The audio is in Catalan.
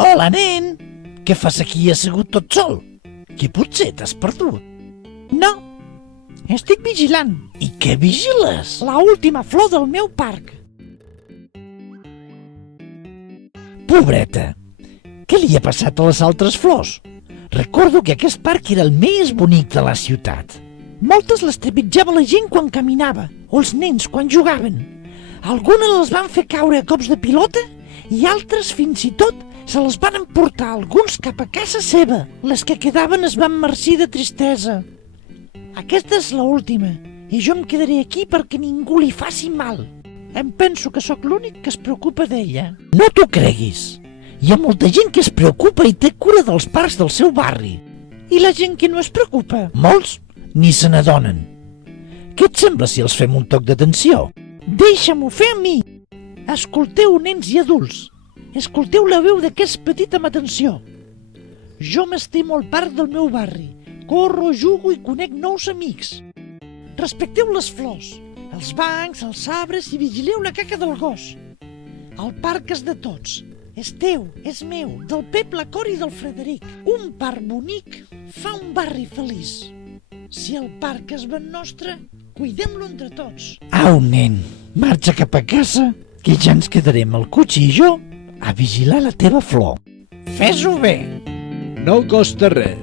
Hola, nen! Què fas aquí assegut tot sol? Què potser t'has perdut? No, estic vigilant I què vigiles? la última flor del meu parc. Pobreta! Què li ha passat a les altres flors? Recordo que aquest parc era el més bonic de la ciutat. Moltes les trepitjava la gent quan caminava, o els nens quan jugaven. Algunes les van fer caure a cops de pilota i altres fins i tot se les van emportar alguns cap a casa seva. Les que quedaven es van marcir de tristesa. Aquesta és l'última i jo em quedaré aquí perquè ningú li faci mal. Em penso que sóc l'únic que es preocupa d'ella. No t'ho creguis! Hi ha molta gent que es preocupa i té cura dels parcs del seu barri. I la gent que no es preocupa? Molts ni se n'adonen. Què et sembla si els fem un toc d'atenció? Deixa-m'ho fer a mi! Escolteu, nens i adults. Escolteu la veu d'aquest petit amb atenció. Jo m'estimo al parc del meu barri. Corro, jugo i conec nous amics. Respecteu les flors, els bancs, els arbres i vigileu la caca del gos. El parc és de tots. És teu, és meu, del Pep, la Cor i del Frederic. Un parc bonic fa un barri feliç. Si el parc és ben nostre, cuidem-lo entre tots. Au, nen, marxa cap a casa, que ja ens quedarem el Cuchi i jo a vigilar la teva flor. Fes-ho bé! No costa res.